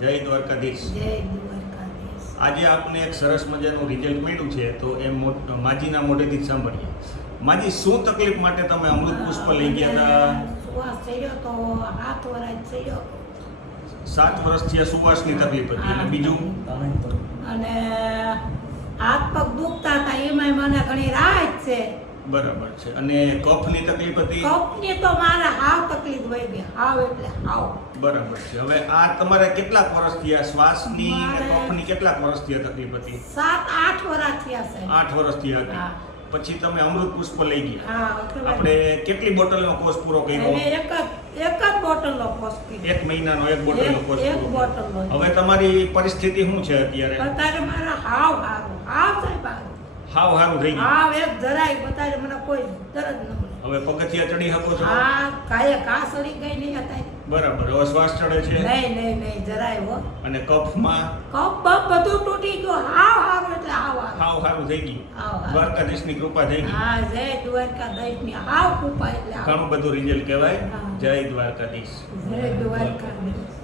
જય દ્વારકાધીશ. જય દ્વારકાધીશ. આજે આપને એક સરસ મજાનું રિઝલ્ટ મળ્યું છે, તો એ માજીના મોઢેથી જ સાંભળીએ. માજી, શું તકલીફ માટે તમે અમૃત પુષ્પ લઈ ગયા હતા? સુવાસ ચડ્યો તો 7 વર્ષ ચડ્યો 7 વર્ષથી આ સુવાસની તકલીફ હતી, અને બીજું અને હાથ પગ દુખતા હતા, એમાંય મને ઘણી રાહત છે. બરાબર છે. અને કફની તકલીફ હતી? કફની તો મારે હાવ તકલીફ વહી ગઈ, હાવ એટલે હાવ. બરાબર છે. હવે આ તમારે કેટલાક વર્ષથી આ શ્વાસની અને મારે કફની કેટલાક વર્ષથી આ તકલીફ હતી? 7-8 વર્ષ થયા છે. 8 વર્ષથી હતી. હા. પછી તમે અમૃત પુષ્પ લઈ ગયા. હા, આપણે કેટલી બોટલનો કોર્સ પૂરો કર્યો? અમે એક જ બોટલનો કોર્સ પીધો. 1 મહિનાનો 1 બોટલનો કોર્સ એક પૂરો. બોટલનો. હવે તમારી પરિસ્થિતિ શું છે અત્યારે? અત્યારે મારા હાવ હારું, હાવ સાહેબ હારું. હાવ સારું થઈ ગયું. હાવ એક જરાય બતારે મને કોઈ દરદ ન મળે. હવે પગથિયા ચડી શકો છો? હા, કાંઈ ઘા સડી ગઈ નહીં અત્યારે. બરાબર. હવે શ્વાસ ચડે છે? નહીં જરાય હો. અને કફમાં કફ બફ બધું તૂટી ગયું, હાવ હારું એટલે હાવ હારું. હાવ સારું થઈ ગયું. હાવ હારું. દ્વારકાધીશની કૃપા થઈ ગઈ. હા, જય દ્વારકાધીશની હાવ કૃપા એટલે હાવ. ઘણું બધું રિઝલ્ટ કહેવાય. હા. જય દ્વારકાધીશ. જય દ્વારકાધીશ.